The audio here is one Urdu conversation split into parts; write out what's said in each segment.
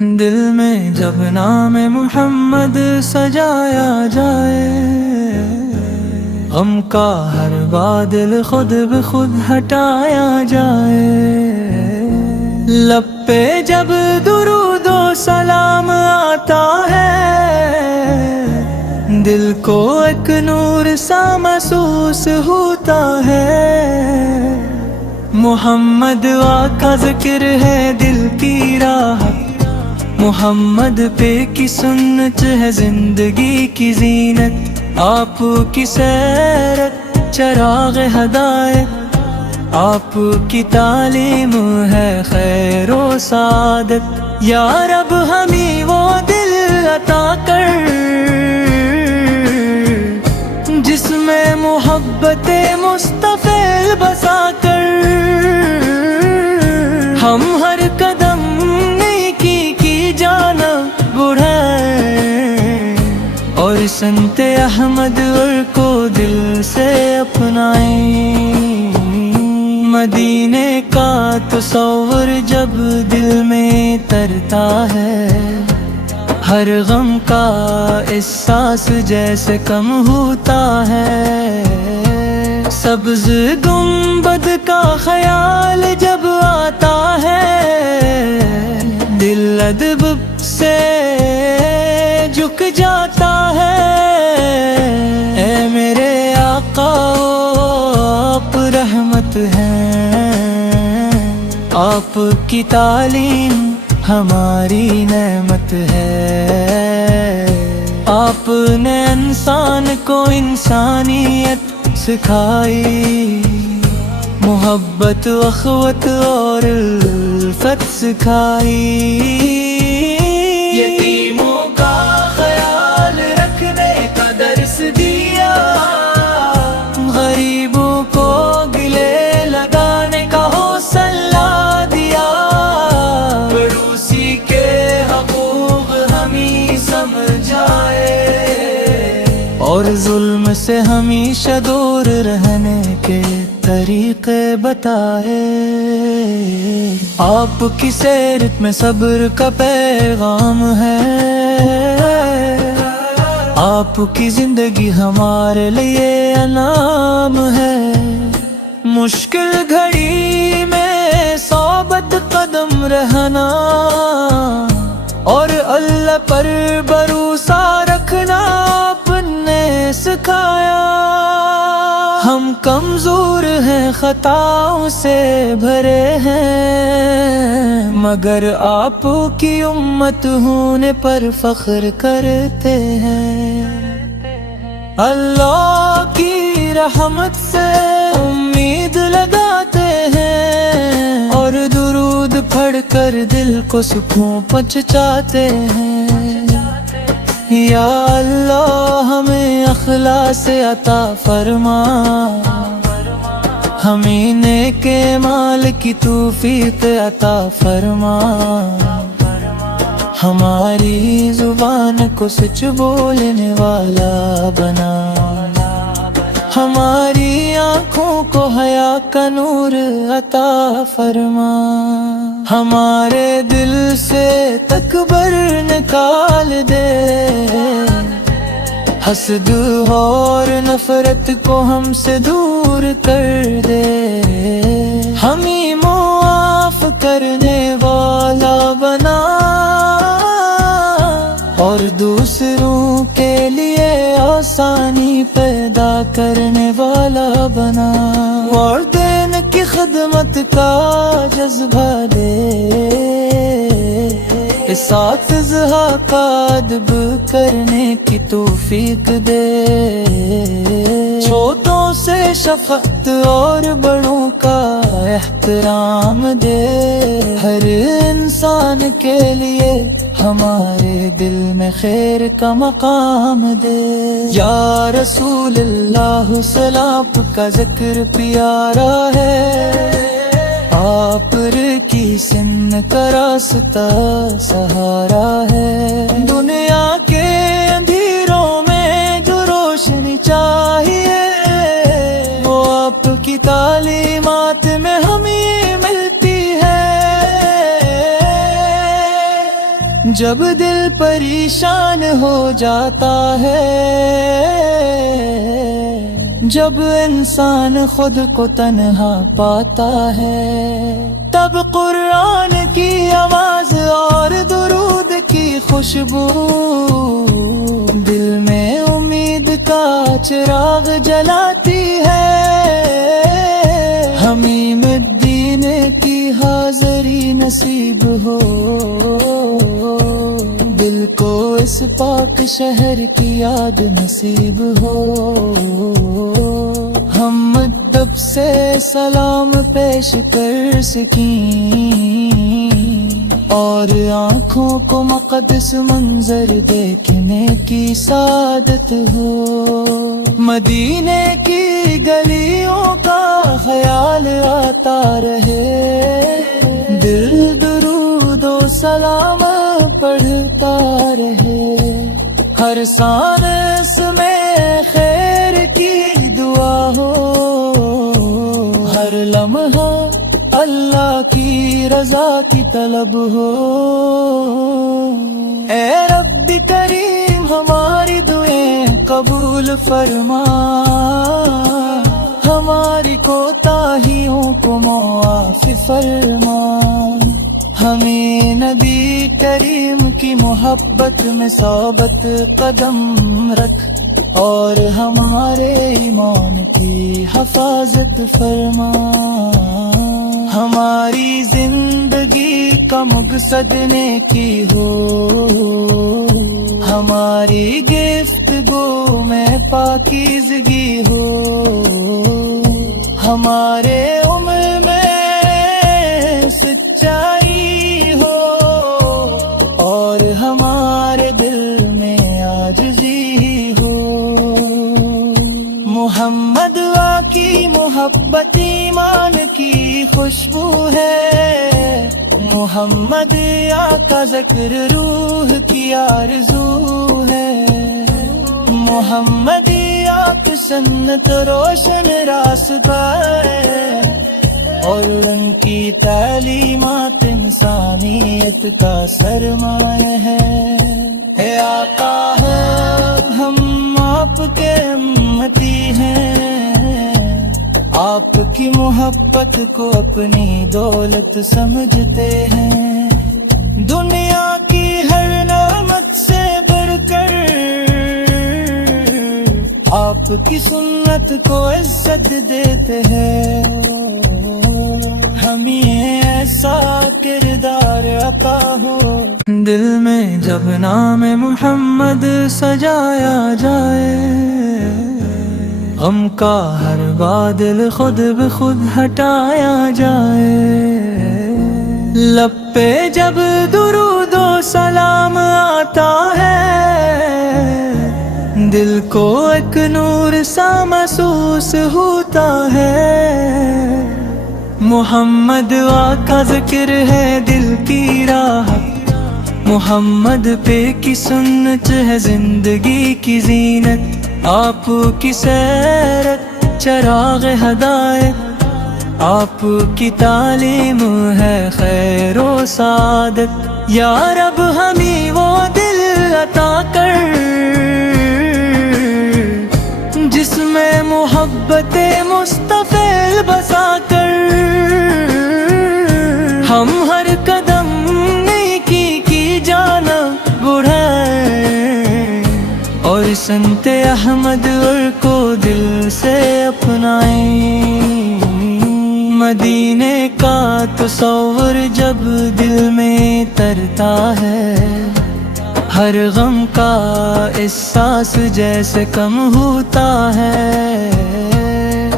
دل میں جب نام محمد سجایا جائے، غم کا ہر بادل خود بخود ہٹایا جائے، لب پہ جب درود و سلام آتا ہے، دل کو ایک نور سا محسوس ہوتا ہے۔ محمد آقا ذکر ہے دل کی راہ، محمد پہ کی سنت ہے زندگی کی زینت، آپ کی سیرت چراغ ہدایت، آپ کی تعلیم ہے خیر و سعادت۔ یا رب ہمیں وہ دل عطا کر جس میں محبت مصطفی بسا کر، ہم ہر قدم نیکی کی جانب بڑھائیں اور سنت احمد کو دل سے اپنائیں۔ مدینے کا تصور جب دل میں ترتا ہے، ہر غم کا احساس جیسے کم ہوتا ہے۔ سبز گنبد کا خیال جب آتا ہے، دل ادب سے جھک جاتا ہے۔ اے میرے آقا آپ رحمت ہیں، آپ کی تعلیم ہماری نعمت ہے۔ آپ نے انسان کو انسانیت سکھائی، محبت اخوت اور الفت سکھائی۔ یتیموں کا خیال رکھنے کا درس دیا، غریبوں کو گلے لگانے کا حوصلہ دیا، پڑوسی کے حقوق ہمیں سمجھائے اور ظلم سے ہمیشہ دور رہنے کے طریقے بتائے۔ آپ کی سیرت میں صبر کا پیغام ہے، آپ کی زندگی ہمارے لیے انعام ہے۔ مشکل گھڑی میں ثابت قدم رہنا اور اللہ پر بھروسہ رکھنا آپ نے سکھایا۔ ہم کمزور ہیں، خطاؤں سے بھرے ہیں، مگر آپ کی امت ہونے پر فخر کرتے ہیں۔ اللہ کی رحمت سے امید لگاتے ہیں اور درود پڑھ کر دل کو سکون پہنچاتے ہیں۔ یا اللہ ہمیں اخلاص عطا فرما، ہمیں نیک مال کی توفیق عطا فرما، ہماری زبان کو سچ بولنے والا بنا، ہماری آنکھوں کو حیا کا نور عطا فرما، ہمارے دل سے تکبر نکال دے، حسد اور نفرت کو ہم سے دور کر دے، ہمیں معاف کرنے والا بنا اور دوسروں کے لیے آسانی پیدا کرنے والا بنا، والدین کی خدمت کا جذبہ دے، اساتذہ کا ادب کرنے کی توفیق دے، چھوٹوں سے شفقت اور بڑوں کا احترام دے، ہر انسان کے لیے ہمارے دل میں خیر کا مقام دے۔ یا رسول اللہ سلام کا ذکر پیارا ہے، آپ کی سن کا راستہ سہارا ہے، دنیا کے اندھیروں میں جو روشنی چاہیے وہ آپ کی تعلیمات میں ہمیں ملتی ہے۔ جب دل پریشان ہو جاتا ہے، جب انسان خود کو تنہا پاتا ہے، تب قرآن کی آواز اور درود کی خوشبو دل میں امید کا چراغ جلاتی ہے۔ حمیم الدین کی حاضری نصیب ہو، دل کو اس پاک شہر کی یاد نصیب ہو۔ ہم ادب سے سلام پیش کر سکیں اور آنکھوں کو مقدس منظر دیکھنے کی سعادت ہو۔ مدینے کی گلیوں کا خیال آتا رہے، دل درود و سلام پڑھتا رہے، ہر سانس میں خیر کی دعا ہو، ہر لمحہ اللہ کی رضا کی طلب ہو۔ اے رب کریم ہماری دعائیں قبول فرما، ہماری کوتاہیوں کو معاف فرما، ہمیں نبی کریم کی محبت میں ثابت قدم رکھ اور ہمارے ایمان کی حفاظت فرما۔ ہماری زندگی کا مقصد نیکی ہو، ہماری گفتگو میں پاکیزگی ہو، ہمارے عمر میں سچائی ہو اور ہمارے دل میں عاجزی ہو۔ محمد کی محبت ایمان کی خوشبو ہے، محمد کا ذکر روح کی آرزو ہے، محمد کی سنت روشن راستہ ہے اور ان کی تعلیمات انسانیت کا سرمایہ ہے۔ اے آقا ہے ہم آپ کے امتی ہیں، آپ کی محبت کو اپنی دولت سمجھتے ہیں، دنیا کی ہر نعمت سے بڑھ کر آپ کی سنت کو عزت دیتے ہیں۔ ہمیں ایسا کردار عطا ہو، دل میں جب نام محمد سجایا جائے، غم کا ہر بادل خود بخود ہٹایا جائے، لب پہ جب درود و سلام آتا ہے، دل کو ایک نور سا محسوس ہوتا ہے۔ محمد کا ذکر ہے دل کی راہ، محمد پہ کی سنت ہے زندگی کی زینت، آپ کی سیرت چراغ ہدایت، آپ کی تعلیم ہے خیر و سعادت۔ یا رب ہمیں وہ دل عطا کر جس میں محبت مصطفی بسا کر ہم ہر قدم نیکی کی جانب بڑھائیں اور سنت احمد کو دل سے اپنائیں۔ مدینے کا تصور جب دل میں ترتا ہے، ہر غم کا احساس جیسے کم ہوتا ہے،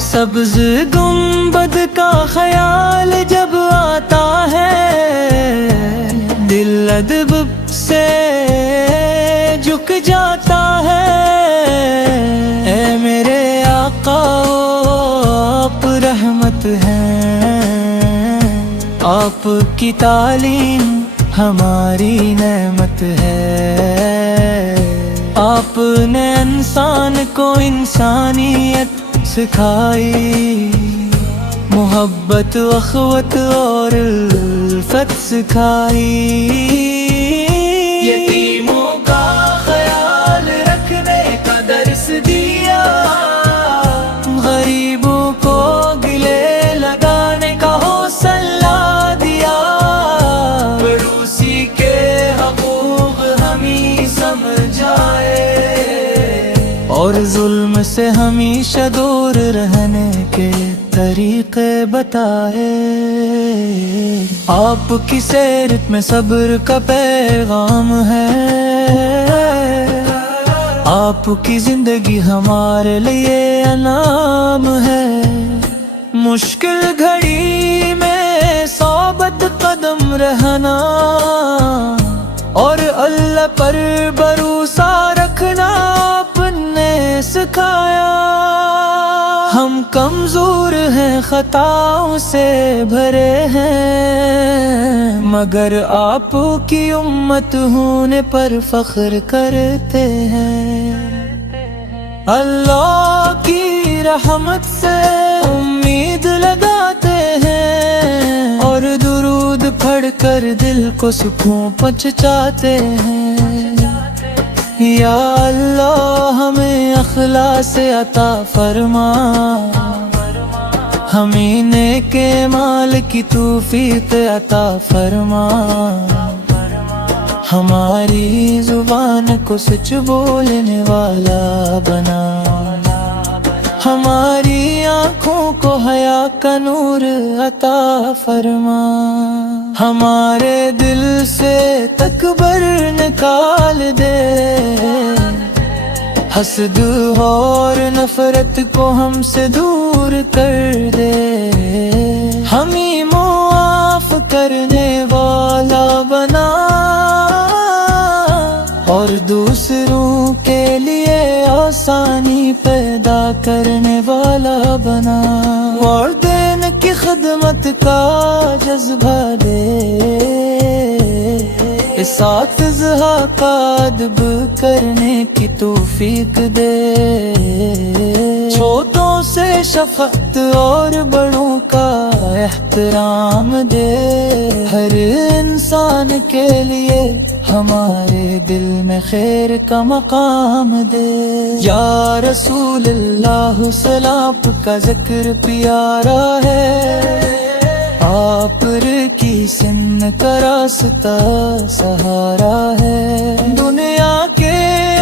سبز گنبد کا خیال جب آتا ہے، دل ادب سے جھک جاتا ہے۔ اے میرے آقا آپ رحمت ہیں، آپ کی تعلیم ہماری نعمت ہے، آپ نے انسان کو انسانیت سکھائی، محبت اخوت اور الفت سکھائی۔ سمجھائے اور ظلم سے ہمیشہ دور رہنے کے طریقے بتائے۔ آپ کی سیرت میں صبر کا پیغام ہے، آپ کی زندگی ہمارے لیے انعام ہے۔ مشکل گھڑی میں ثابت قدم رہنا اور اللہ پر بھروسہ رکھنا آپ نے سکھایا۔ ہم کمزور ہیں، خطاؤں سے بھرے ہیں، مگر آپ کی امت ہونے پر فخر کرتے ہیں۔ اللہ کی رحمت سے امید لگاتے ہیں اور درود پڑھ کر دل کو سکون پہنچاتے ہیں۔ یا اللہ ہمیں اخلاص عطا فرما، ہمیں نیک مال کی توفیق عطا فرما، ہماری زبان کو سچ بولنے والا بنا، ہماری آنکھوں کو حیا کا نور عطا فرما، ہمارے دل سے تکبر نکال دے، حسد اور نفرت کو ہم سے دور کر دے، ہمیں معاف کرنے والا بنا اور دوسروں کے لیے آسانی پیدا کرنے والا بنا، والدین کی خدمت کا جذبہ دے، اساتذہ کا ادب کرنے کی توفیق دے، چھوٹوں سے شفقت اور بڑوں کا احترام دے، ہر انسان کے لیے ہمارے دل میں خیر کا مقام دے۔ یا رسول اللہ سلام کا ذکر پیارا ہے، آپ کی سن کا راستہ سہارا ہے، دنیا کے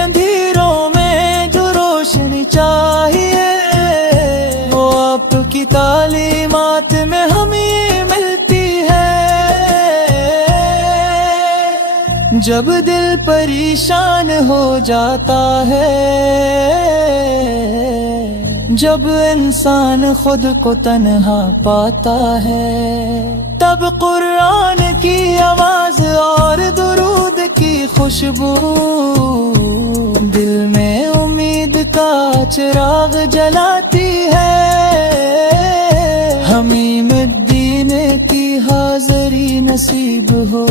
اندھیروں میں جو روشنی چاہیے وہ آپ کی تعلیمات میں ہمیں ملتی ہے۔ جب دل پریشان ہو جاتا ہے، جب انسان خود کو تنہا پاتا ہے، تب قرآن کی آواز اور درود کی خوشبو دل میں امید کا چراغ جلاتی ہے۔ حمیم الدین کی حاضری نصیب ہو،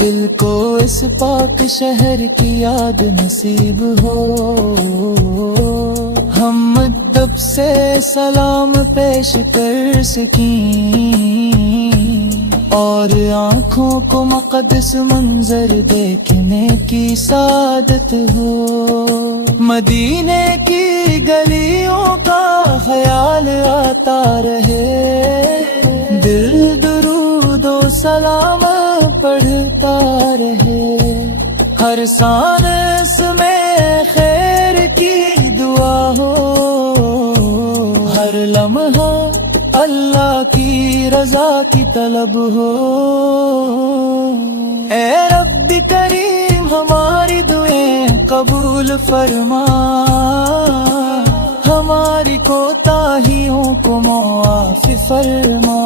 دل کو اس پاک شہر کی یاد نصیب ہو، ہم ادب سے سلام پیش کر سکیں اور آنکھوں کو مقدس منظر دیکھنے کی سعادت ہو۔ مدینے کی گلیوں کا خیال آتا رہے، دل درود و سلام پڑھتا رہے، ہر سانس میں خیر کی دعا ہو، ہر لمحہ اللہ کی رضا کی طلب ہو۔ اے رب کریم ہماری دعائیں قبول فرما، ہماری کوتاہیوں کو معاف فرما،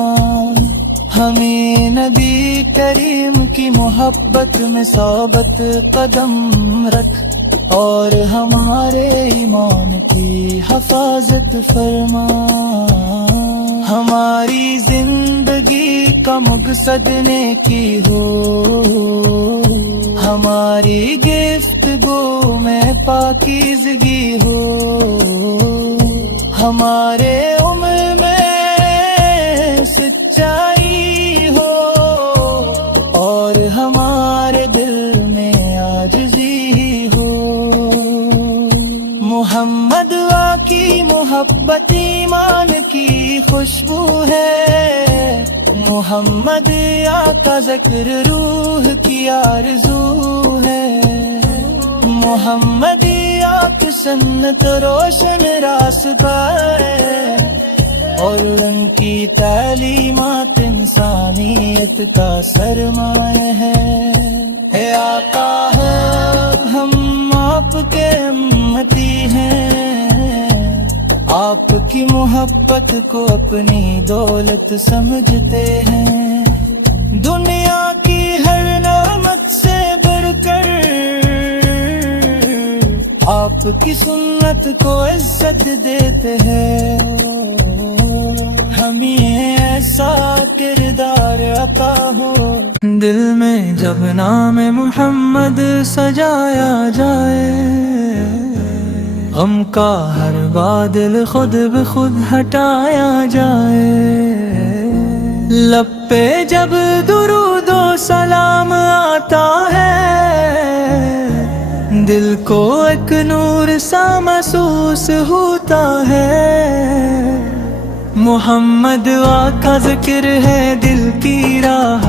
ہمیں نبی کریم کی محبت میں ثابت قدم رکھ اور ہمارے ایمان کی حفاظت فرما، ہماری زندگی کا مقصد نیکی ہو، ہماری گفتگو میں پاکیزگی ہو، ہمارے عمر میں سچائی ہو اور ہمارے دل میں عاجزی ہو۔ محمد کی محبت ایمان کی خوشبو ہے، محمد آقا ذکر روح کی آرزو ہے، محمد آقا سنت روشن راستہ ہے، اور ان کی تعلیمات انسانیت کا سرمایہ ہے۔ اے آقا ہم آپ کے امتی ہیں، آپ کی محبت کو اپنی دولت سمجھتے ہیں، دنیا کی ہر نعمت سے بڑھ کر آپ کی سنت کو عزت دیتے ہیں، ہمیں ایسا کردار عطا ہو۔ دل میں جب نام محمد سجایا جائے، غم کا ہر بادل خود بخود ہٹایا جائے، لب پہ جب درود و سلام آتا ہے، دل کو ایک نور سا محسوس ہوتا ہے، محمد آقا ذکر ہے دل کی راہ،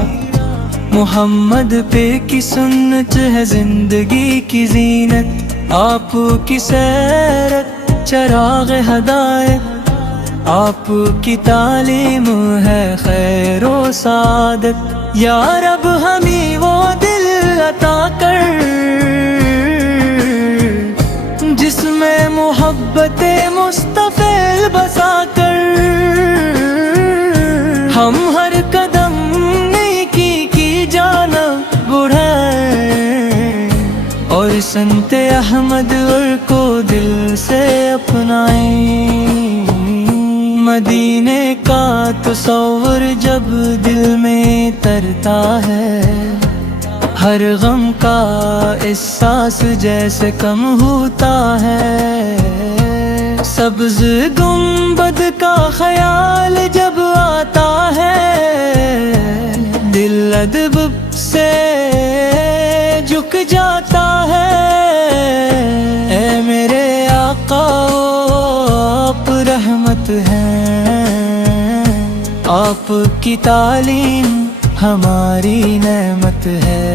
محمد پہ کی سنت ہے زندگی کی زینت، آپ کی سیرت چراغ ہدایت، آپ کی تعلیم ہے خیر و سعادت، یا رب ہمیں وہ دل عطا کر جس میں محبت مصطفی بسا کر ہم ہر قدم نیکی کی جانب بڑھائیں، اور سنت احمد کو دل سے اپنائیں، مدینے کا تصور جب دل میں ترتا ہے، ہر غم کا احساس جیسے کم ہوتا ہے، سبز گنبد کا خیال جب آتا ہے، دل ادب سے جھک جاتا ہے، اے میرے آقا آپ رحمت ہیں، آپ کی تعلیم ہماری نعمت ہے،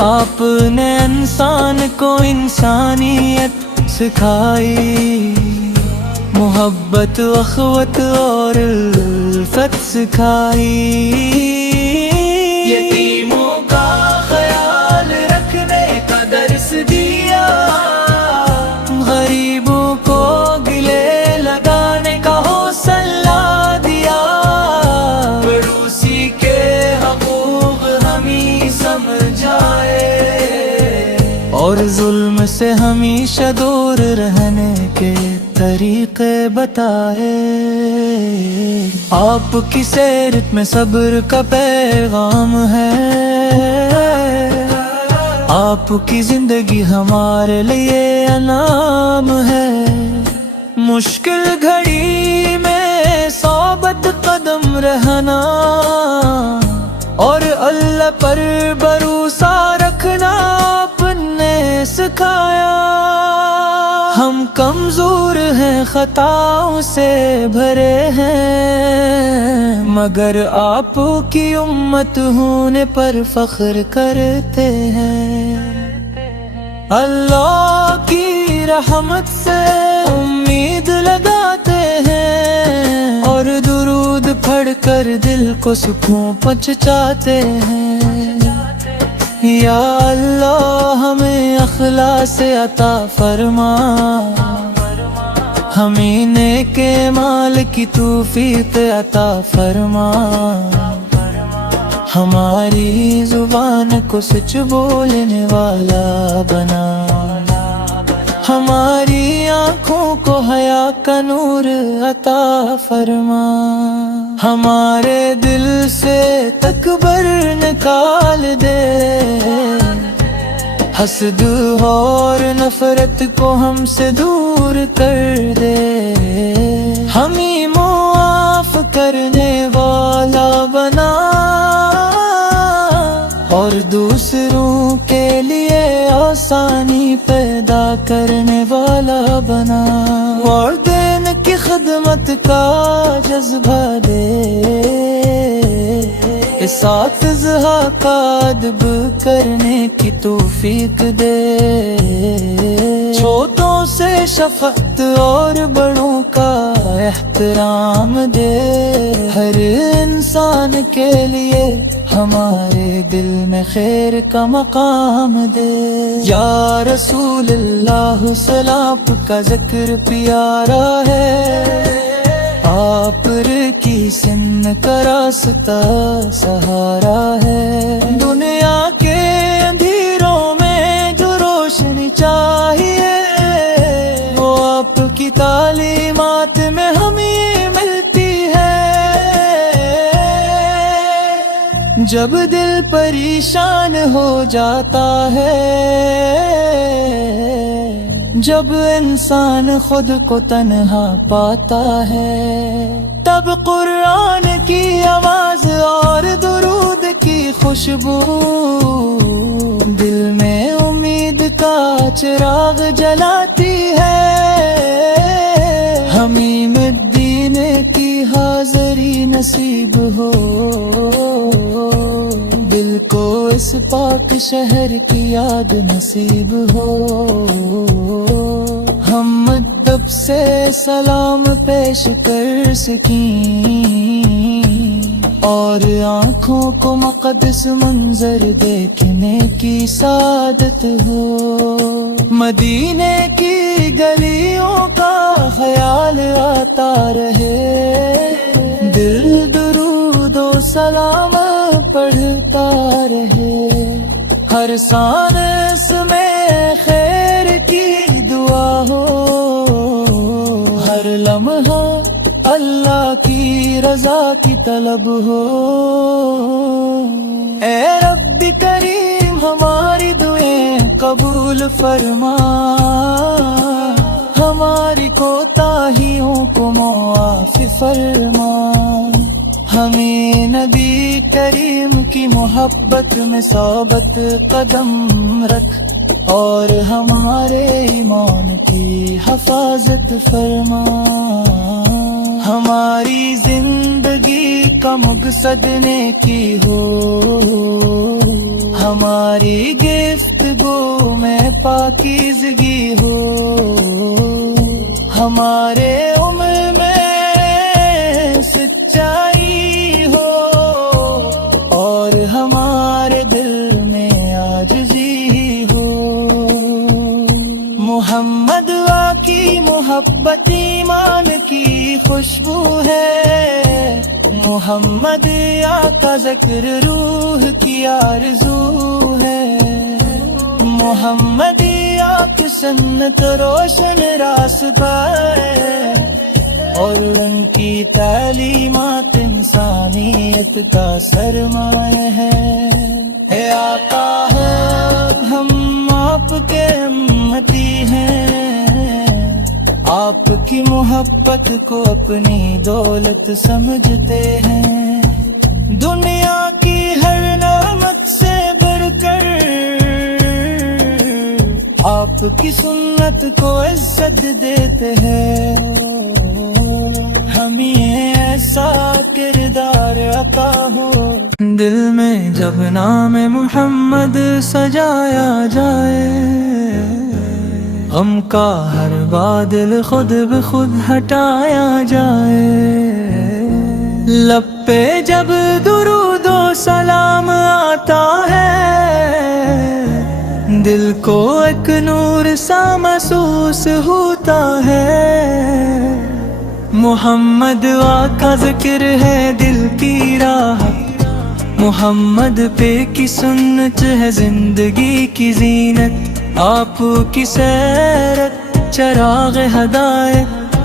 آپ نے انسان کو انسانیت سکھائی، محبت اخوت اور الفت سکھائی، یتیموں کا خیال رکھنے کا درس دیا، غریبوں کو گلے لگانے کا حوصلہ دیا، پڑوسی کے حقوق ہمیں سمجھائے، اور ظلم سے ہمیشہ دور رہنے کے طریقے بتائے، آپ کی سیرت میں صبر کا پیغام ہے، آپ کی زندگی ہمارے لیے انعام ہے، مشکل گھڑی میں ثابت قدم رہنا، اور اللہ پر بھروسہ رکھنا آپ نے سکھایا، ہم کمزور ہیں خطاؤں سے بھرے ہیں، مگر آپ کی امت ہونے پر فخر کرتے ہیں، اللہ کی رحمت سے امید لگاتے ہیں، اور درود پڑھ کر دل کو سکون پہنچاتے ہیں، یا اللہ ہمیں اخلاص عطا فرما، ہمیں نیک مال کی توفیق عطا فرما، ہماری زبان کو سچ بولنے والا بنا، ہماری آنکھوں کو حیا کا نور عطا فرما، ہمارے دل سے تکبر نکال دے، حسد اور نفرت کو ہم سے دور کر دے، ہمیں معاف کرنے والا بنا، اور دوسروں کے لیے آسانی پیدا کرنے والا بنا، والدین کی خدمت کا جذبہ دے، اساتذہ کا ادب کرنے کی توفیق دے، چھوٹوں سے شفقت اور بڑوں کا احترام دے، ہر انسان کے لیے ہمارے دل میں خیر کا مقام دے۔ یا رسول اللہ سلام کا ذکر پیارا ہے، آپ کی سن کا راستہ سہارا ہے، دنیا کے اندھیروں میں جو روشنی چاہیے وہ آپ کی تعلیمات میں ہمیں ملتی ہے۔ جب دل پریشان ہو جاتا ہے، جب انسان خود کو تنہا پاتا ہے، تب قرآن کی آواز اور درود کی خوشبو دل میں امید کا چراغ جلاتی ہے۔ حمیم الدین کی حاضری نصیب ہو، دل کو اس پاک شہر کی یاد نصیب ہو، ہم ادب سے سلام پیش کر سکیں اور آنکھوں کو مقدس منظر دیکھنے کی سعادت ہو، مدینے کی گلیوں کا خیال آتا رہے، دل درود و سلام پڑھتا رہے، ہر سانس میں خیر کی دعا ہو، ہر لمحہ اللہ کی رضا کی طلب ہو۔ اے رب کریم ہماری دعائیں قبول فرما، ہماری کوتاہیوں کو معاف فرما، ہمیں نبی کریم کی محبت میں ثابت قدم رکھ اور ہمارے ایمان کی حفاظت فرما، ہماری زندگی کا مقصد نیکی ہو، ہماری گفتگو میں پاکیزگی ہو، ہمارے عمر میں سچائی ہو اور ہمارے دل میں عاجزی ہو۔ محمد کی محبت ایمان کی خوشبو ہے، محمد کا ذکر روح کی آرزو ہے، محمد کی سنت روشن راستہ ہے اور ان کی تعلیمات انسانیت کا سرمایہ ہے۔ اے آقا ہم آپ کے امتی ہیں، آپ کی محبت کو اپنی دولت سمجھتے ہیں، دنیا کی ہر نعمت سے بڑھ کر آپ کی سنت کو عزت دیتے ہیں، ہمیں ایسا کردار عطا ہو۔ دل میں جب نام محمد سجایا جائے، غم کا ہر بادل خود بخود ہٹایا جائے، لب پہ جب درود و سلام آتا ہے، دل کو ایک نور سا محسوس ہوتا ہے، محمد کا ذکر ہے دل کی راہ، محمد پہ کی سنت ہے زندگی کی زینت، آپ کی سیرت چراغ ہدایت،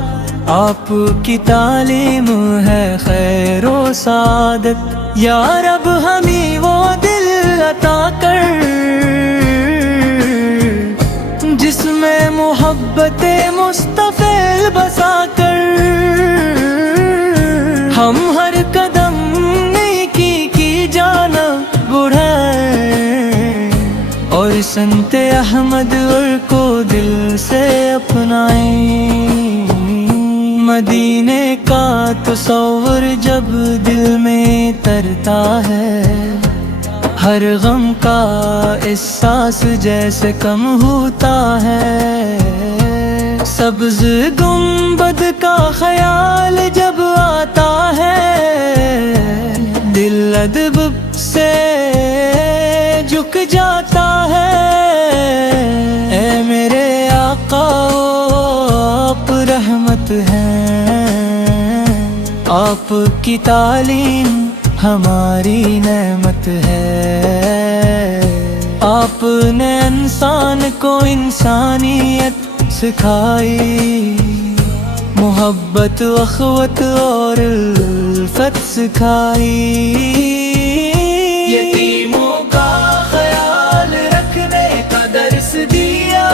آپ کی تعلیم ہے خیر و سعادت، یا رب ہمیں وہ دل عطا کر جس میں محبت مصطفی بسا کر ہم ہر قدم نیکی کی جانب بڑھائیں اور سنت احمد کو دل سے اپنائیں، مدینے کا تصور جب دل میں ترتا ہے، ہر غم کا احساس جیسے کم ہوتا ہے۔ سبز گنبد کا خیال جب آتا ہے، دل ادب سے جھک جاتا ہے۔ اے میرے آقا آپ رحمت ہیں، آپ کی تعلیم ہماری نعمت ہے۔ آپ نے انسان کو انسانیت سکھائی، محبت اخوت اور الفت سکھائی۔ یتیموں کا خیال رکھنے کا درس دیا،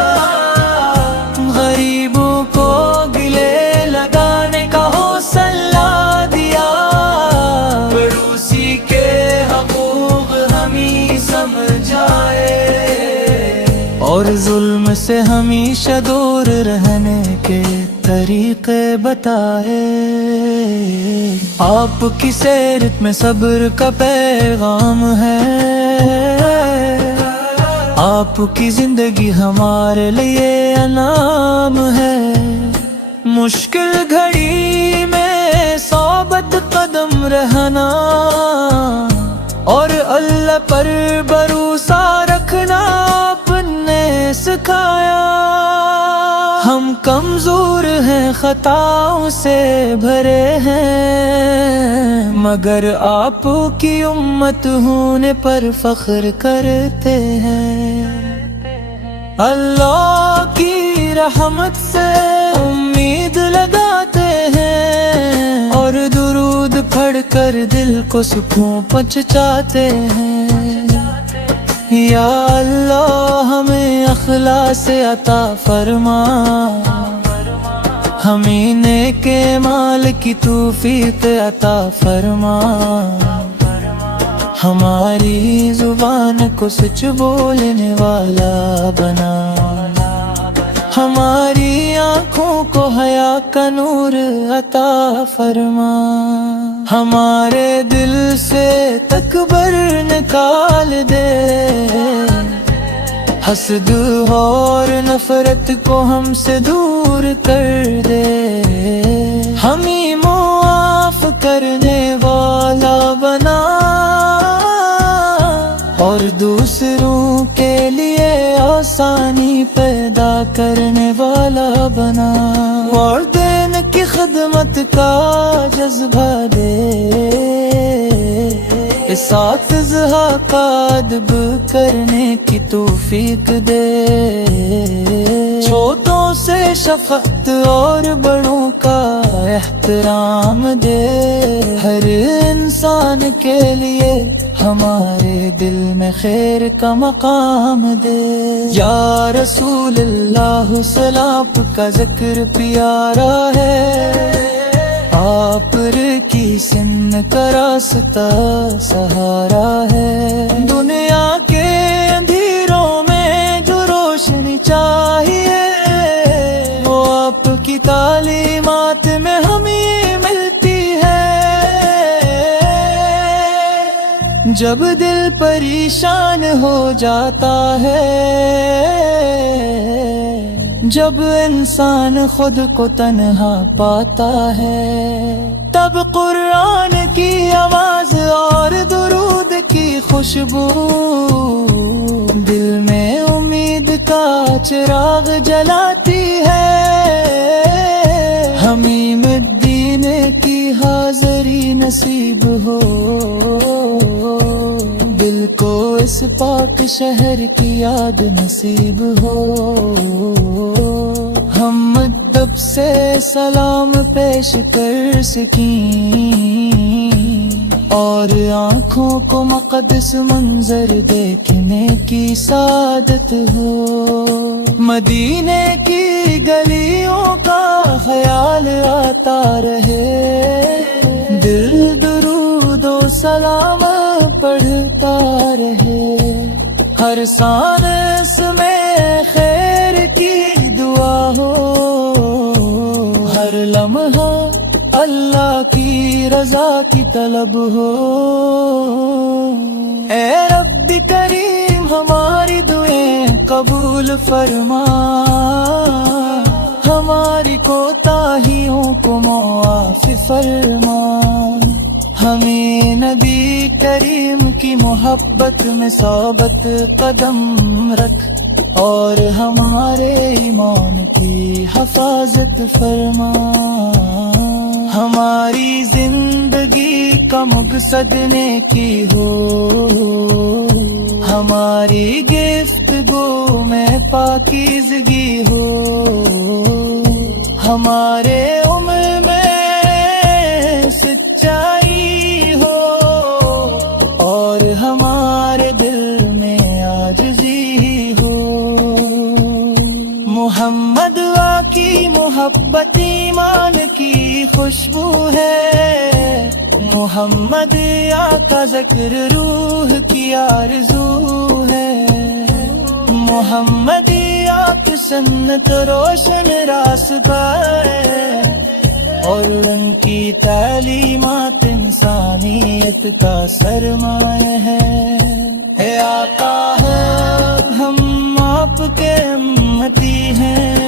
غریبوں کو گلے لگانے کا حوصلہ دیا۔ پڑوسی کے حقوق ہمیں سمجھائے، اور ظلم سے ہمیشہ دور رہنے کے طریقے بتائے۔ آپ کی سیرت میں صبر کا پیغام ہے، آپ کی زندگی ہمارے لیے انعام ہے۔ مشکل گھڑی میں ثابت قدم رہنا، اور اللہ پر بھروسہ رکھنا آپ نے سکھایا۔ ہم کمزور ہیں، خطاؤں سے بھرے ہیں، مگر آپ کی امت ہونے پر فخر کرتے ہیں۔ اللہ کی رحمت سے امید لگاتے ہیں، اور درود پڑھ کر دل کو سکون پہنچاتے ہیں۔ یا اللہ ہمیں اخلاص عطا فرما، ہمیں نیک مال کی توفیق عطا فرما۔ ہماری زبان کو سچ بولنے والا بنا، ہماری آنکھوں کو حیا کا نور عطا فرما۔ ہمارے دل سے تکبر نکال دے، حسد اور نفرت کو ہم سے دور کر دے۔ ہمیں معاف کرنے والا بنا، اور دوسروں کے لیے آسانی پیدا کرنے والا بنا۔ والدین کی خدمت کا جذبہ دے، اساتذہ کا ادب کرنے کی توفیق دے۔ چھوٹوں سے شفقت اور بڑوں کا احترام دے، ہر انسان کے لیے ہمارے دل میں خیر کا مقام دے۔ یا رسول اللہ سلام کا ذکر پیارا ہے، آپ کی سن کا راستہ سہارا ہے۔ دنیا کے اندھیروں میں جو روشنی چاہیے، وہ آپ کی تعلیمات میں ہمیں ملتی ہے۔ جب دل پریشان ہو جاتا ہے، جب انسان خود کو تنہا پاتا ہے، تب قرآن کی آواز اور درود کی خوشبو دل میں امید کا چراغ جلاتی ہے۔ حمیم الدین کی حاضری نصیب ہو، دل کو اس پاک شہر کی یاد نصیب ہو۔ ہم ادب سے سلام پیش کر سکیں، اور آنکھوں کو مقدس منظر دیکھنے کی سعادت ہو۔ مدینے کی گلیوں کا خیال آتا رہے، دل درود و سلام پڑھتا رہے۔ ہر سانس میں خیر کی دعا ہو، ہر لمحہ رضا کی طلب ہو۔ اے رب کریم ہماری دعائیں قبول فرما، ہماری کوتاہیوں کو معاف فرما، ہمیں نبی کریم کی محبت میں ثابت قدم رکھ، اور ہمارے ایمان کی حفاظت فرما۔ ہماری زندگی کا مقصد نیکی ہو، ہماری گفتگو میں پاکیزگی ہو، ہمارے عمر میں سچائی ہو، اور ہمارے دل میں عاجزی ہو۔ محمد کی محبت ایمان کی خوشبو ہے، محمد کا ذکر روح کی آرزو ہے، محمد کی سنت روشن راستہ ہے، اور ان کی تعلیمات انسانیت کا سرمایہ ہے۔ اے آقا ہم آپ کے امتی ہیں۔